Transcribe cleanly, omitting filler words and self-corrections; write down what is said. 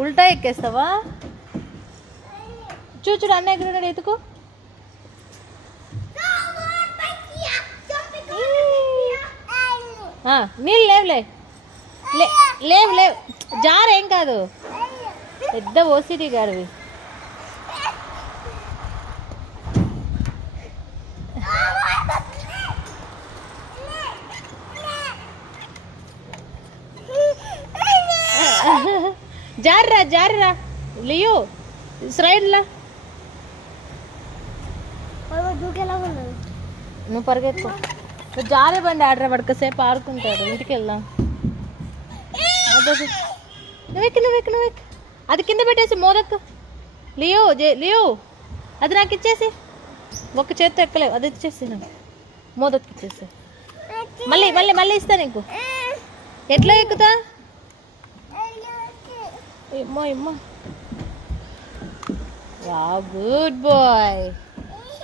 ఉల్టా ఎక్కేస్తావా? చూడు అన్న ఎక్కడ ఎత్తుకో. నీళ్ళు లేవులే, లేవు లేవు, జారేం కాదు. పెద్ద ఓసిటీ గాడివి. జారిరా లియో, స్రైడ్లా నువ్వు పరిగెత్తుకో. జారే బండి ఆడరా, పడకసేపు ఆడుకుంటాడు. ఇంటికి వెళ్దాం. నువ్వెక్కి అది కింద పెట్టేసి మోదక్కు. లియో అది నాకు ఇచ్చేసి. ఒక చేత్తో ఎక్కలేవు, అది ఇచ్చేసి నాకు మోదక్కి ఇచ్చేసి. మళ్ళీ మళ్ళీ మళ్ళీ ఇస్తా నీకు. ఎట్లా ఎక్కుతా? ఏమ్మో వా, గుడ్ బాయ్.